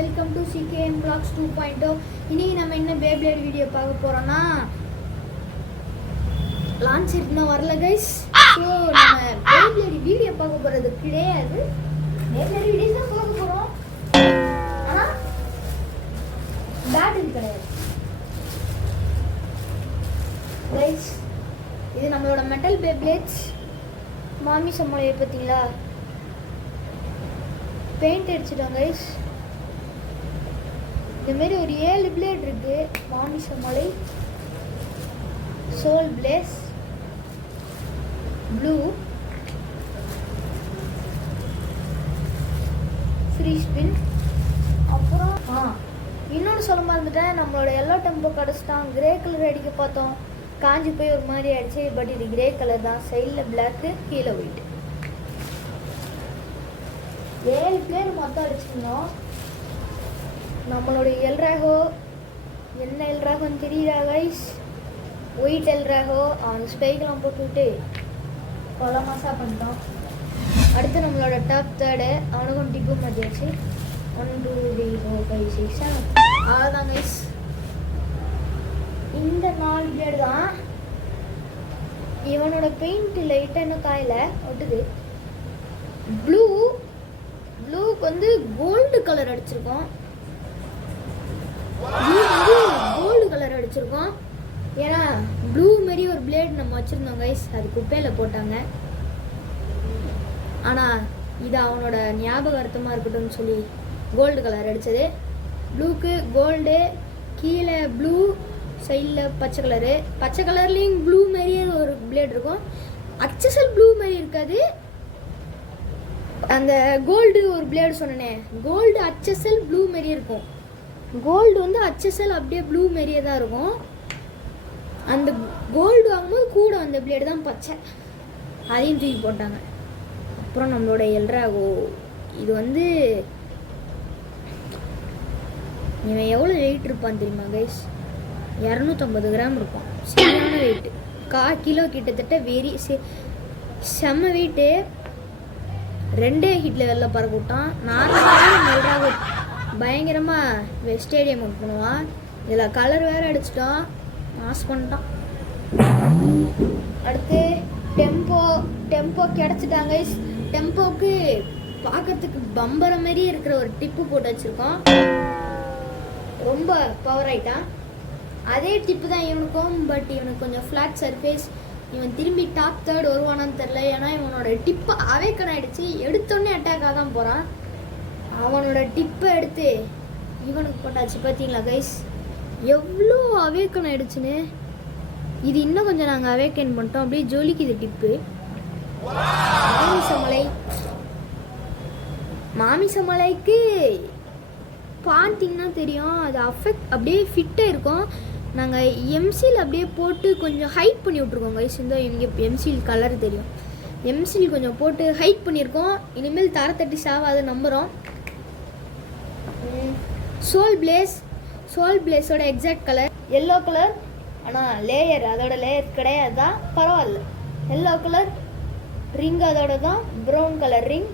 Welcome to CKM Vlogs 2.0. இன்னைக்கு நம்ம என்ன பேப்ளேட் வீடியோ பார்க்க போறோம்னா லான்ச் இன்னும் வரல கைஸ். ஸோ நம்ம பேப்ளேட் வீடியோ பார்க்க போறது கிடையாது, பேப்ளேட் வீடியோ தான் பார்க்க போறோம். ஆனால் பேட்டில் கிடையாது கைஸ். இது நம்மளோட மெட்டல் பேப்ளேட்ஸ். மாமி சம்மளையை பார்த்தீங்களா, பெயிண்ட் அடிச்சிட்டோம் கைஸ். இதுமாரி ஒரு 7 பிளேட் இருக்கு. மாமி சம்மளை, soul place, blue, free spin, அப்புறம் இன்னொன்று சொல்ல மறந்துட்டேன், நம்மளோட எல்லோ டெம்போ கடைச்சிட்டான். கிரே கலர் அடிக்க பார்த்தோம், காஞ்சி போய் ஒரு மாதிரி ஆயிடுச்சு. பட் இது கிரே கலர் தான், சைடில் பிளாக்கு, கீழே ஒயிட். 7 பேர் மொத்தம் அடிச்சிருந்தோம். நம்மளுடைய எல்ராகோ என்ன எல்ராகோன்னு தெரியுதா கைஸ்? ஒயிட் எல்ராகோ. அவன் ஸ்பைக்கெலாம் போட்டுவிட்டு கொலை மாசா பண்ணிட்டோம். அடுத்து நம்மளோட டாப் தேர்டு, அவனுக்கும் டிப்பு மாற்றியாச்சு. 1 2 3 4 5 6 7 அவ்வளோதான் கைஸ். இந்த 4 பிளேடு தான். இவனோட பெயிண்ட் லைட்டாக இன்னும் காயில ஒட்டுது. ப்ளூக்கு வந்து கோல்டு கலர் அடிச்சிருக்கோம். கோல்டு கலர் அடிச்சிருக்கோம். ஏன்னா ப்ளூ மாரி ஒரு பிளேட் நம்ம வச்சுருந்தோம் கைஸ், அது குப்பையில் போட்டாங்க. ஆனால் இது அவனோட ஞாபகார்த்தமாக இருக்கட்டும்னு சொல்லி கோல்டு கலர் அடித்தது. ப்ளூக்கு கோல்டு, கீழே ப்ளூ, சைடில் பச்சை கலரு. பச்சை கலர்லேயும் ப்ளூ மாரியே ஒரு பிளேட் இருக்கும். HSL ப்ளூ மாரி இருக்காது. அந்த கோல்டு ஒரு பிளேடு சொன்னேனே, கோல்டு HSL ப்ளூ மாரியே இருக்கும். கோல்டு வந்து HSL அப்படியே ப்ளூ மாரியே தான் இருக்கும். அந்த கோல்டு வாங்கும்போது கூட அந்த பிளேடு தான் பச்சை, அதையும் தூக்கி போட்டாங்க. அப்புறம் நம்மளோட எல்ராகோ, இது வந்து இவன் எவ்வளோ வெயிட் இருப்பான் தெரியுமா கைஸ்? 250 கிராம் இருப்பான். சரியான வெயிட்டு, 1/4 கிலோ கிட்டத்தட்ட. வெரி செம்ம வெயிட்டு. 2 ஹிட்ல வெளில பறக்க விட்டான். நார்மலாக பயங்கரமாக ஸ்டேடியம் ஒர்க் பண்ணுவான். இதில் கலர் வேறு அடிச்சிட்டோம், மாஸ் பண்ணிட்டான். அடுத்து டெம்போ கிடச்சிட்டாங்க. டெம்போக்கு பார்க்கறதுக்கு பம்பர மாதிரி இருக்கிற ஒரு டிப்பு போட்டு வச்சுருக்கோம். ரொம்ப பவர் ஆகிட்டான். அதே டிப்பு தான் இவனுக்கும். பட் இவனுக்கு கொஞ்சம் ஃப்ளாட் சர்ஃபேஸ். இவன் திரும்பி டாப் தேர்ட் வருவானான்னு தெரில. ஏன்னா இவனோட டிப்பு அவேக்கன் ஆகிடுச்சு. எடுத்தோடனே அட்டாக்காக தான் போகிறான். அவனோட டிப்பை எடுத்து இவனுக்கு போட்டாச்சு. பார்த்தீங்களா கைஸ் எவ்வளோ அவேக்கன் ஆகிடுச்சுன்னு? இது இன்னும் கொஞ்சம் நாங்கள் அவேக்கன் பண்ணிட்டோம். அப்படியே ஜொலிக்குது டிப்பு. மாமிசமலைக்கு பார்த்தீங்கன்னா தெரியும், அது அப்படியே ஃபிட்டாக இருக்கும். நாங்கள் எம்சில் அப்படியே போட்டு கொஞ்சம் ஹைட் பண்ணி விட்ருக்கோம் கைஸ். இந்த எனக்கு எம்சில் கலர் தெரியும். எம்சில் கொஞ்சம் போட்டு ஹைட் பண்ணியிருக்கோம். இனிமேல் தரத்தட்டி சாவாது நம்புகிறோம். சோல் பிளேஸோட எக்ஸாக்ட் கலர் எல்லோ கலர். ஆனால் லேயர், அதோட லேயர் கிடையாது தான், பரவாயில்ல. எல்லோ கலர் ரிங் அதோட தான். ப்ரௌன் கலர் ரிங்,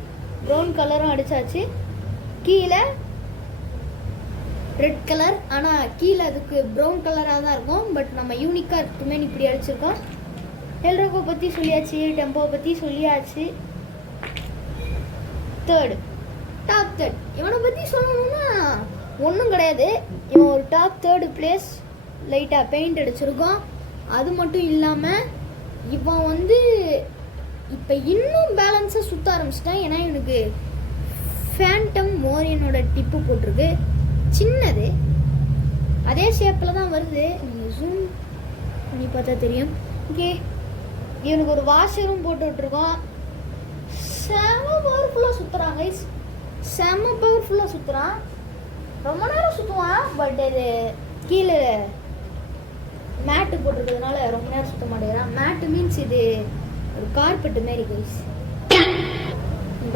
ப்ரௌன் கலரும் அடித்தாச்சு. கீழே ரெட் கலர், ஆனால் கீழே அதுக்கு ப்ரௌன் கலராக தான் இருக்கும். பட் நம்ம யூனிக்காக இருக்குமே இப்படி அடிச்சிருக்கோம். எல்ராகோ பற்றி சொல்லியாச்சு, டெம்போவை பற்றி சொல்லியாச்சு. டாப் தேர்ட் இவனை பற்றி சொல்லணும்னா ஒன்றும் கிடையாது. இவன் ஒரு டாப் தேர்டு பிளேஸ். லைட்டாக பெயிண்ட் அடிச்சிருக்கோம். அது மட்டும் இல்லாமல் இவன் வந்து இப்போ இன்னும் பேலன்ஸாக சுற்ற ஆரம்பிச்சிட்டான். ஏன்னா இவனுக்கு ஃபேண்டம் மோரியனோட டிப்பு போட்டிருக்கு. சின்னது, அதே ஷேப்பில் தான் வருது. நீங்கள் ஜூம் பண்ணி பார்த்தா தெரியும். ஓகே, இவனுக்கு ஒரு வாஷரும் போட்டு விட்ருக்கோம். செம பவர்ஃபுல்லாக சுற்றுறான் கைஸ், செம பவர்ஃபுல்லாக சுற்றுறான். ரொம்ப நேரம் சுற்றுவான். பட் இது கீழே மேட்டு போட்டிருக்கிறதுனால ரொம்ப நேரம் சுற்ற மாட்டேங்கிறான். மேட்டு மீன்ஸ் இது ஒரு கார்பெட்டு மாரி கைஸ்.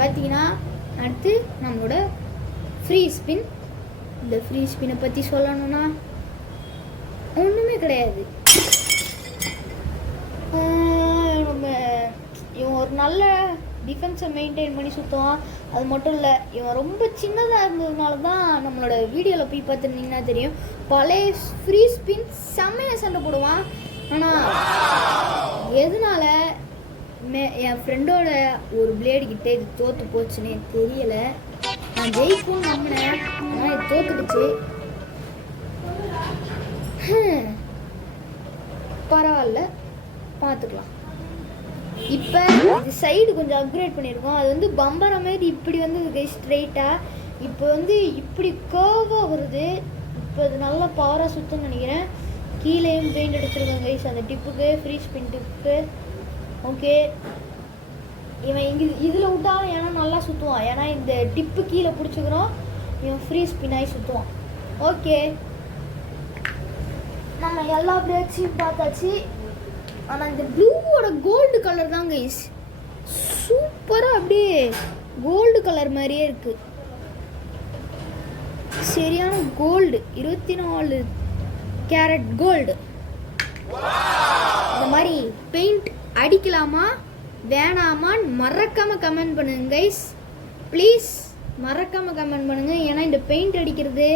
பார்த்தீங்கன்னா அடுத்து நம்மளோட ஃப்ரீ ஸ்பின். இந்த ஃப்ரீ ஸ்பின்னை பற்றி சொல்லணும்னா ஒன்றுமே கிடையாது. நம்ம இவன் ஒரு நல்ல டிஃபென்ஸை மெயின்டைன் பண்ணி சுற்றுவான். அது மட்டும் இல்லை, இவன் ரொம்ப சின்னதாக இருந்ததுனால தான் நம்மளோட வீடியோவில் போய் பார்த்துருந்தீங்கன்னா தெரியும், பழைய ஃப்ரீ ஸ்பின் செம்மையாக சண்டை போடுவான். ஆனால் எதனால என் ஃப்ரெண்டோட ஒரு பிளேடு கிட்ட இது தோற்று போச்சுன்னே தெரியல. நான் ஜெயிக்கும்னு நம்பினேன், ஆனால் இது தோத்துடுச்சு. பரவாயில்ல, பார்த்துக்கலாம். இப்போ இது சைடு கொஞ்சம் அப்கிரேட் பண்ணியிருக்கோம். அது வந்து பம்பரை மாதிரி இப்படி வந்து ஸ்ட்ரெயிட்டாக, இப்போ வந்து இப்படி கர்வாக வருது. இப்போ அது நல்லா பவராக சுற்றுன்னு நினைக்கிறேன். கீழேயும் பெயிண்ட் அடிச்சிருக்கோம் கைஸ் அந்த டிப்புக்கு, ஃப்ரீ ஸ்பின் டிப்புக்கு. ஓகே, இவன் இங்கே இதில் விட்டாலும் ஏன்னா நல்லா சுற்றுவான், ஏன்னா இந்த டிப்பு கீழே பிடிச்சிக்கிறோம், இவன் ஃப்ரீ ஸ்பின் ஆகி சுற்றுவான். ஓகே, நம்ம எல்லா பிரேக்ஸையும் பார்த்தாச்சு. ஆனால் இந்த ப்ளூவோட கோல்டு கலர் தான் கைஸ் சூப்பராக அப்படியே கோல்டு கலர் மாதிரியே இருக்குது. சரியான கோல்டு, 24 கேரட் கோல்டு. இந்த மாதிரி பெயிண்ட் அடிக்கலாமா வேணாமான்னு மறக்காமல் கமெண்ட் பண்ணுங்க கைஸ், ப்ளீஸ் மறக்காமல் கமெண்ட் பண்ணுங்கள். ஏன்னா இந்த பெயிண்ட் அடிக்கிறது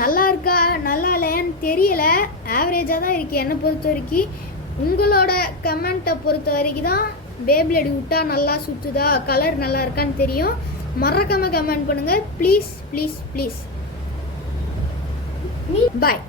நல்லா இருக்கா நல்லா இல்லையான்னு தெரியல, ஆவரேஜாக தான் இருக்குது என்னை பொறுத்த வரைக்கும். உங்களோட கமெண்ட்டை பொறுத்த வரைக்கும் தான் பேப்ளேட் விட்டா நல்லா சுற்றுதா, கலர் நல்லா இருக்கான்னு தெரியும். மறக்காமல் கமெண்ட் பண்ணுங்கள் ப்ளீஸ் ப்ளீஸ் ப்ளீஸ். பாய்.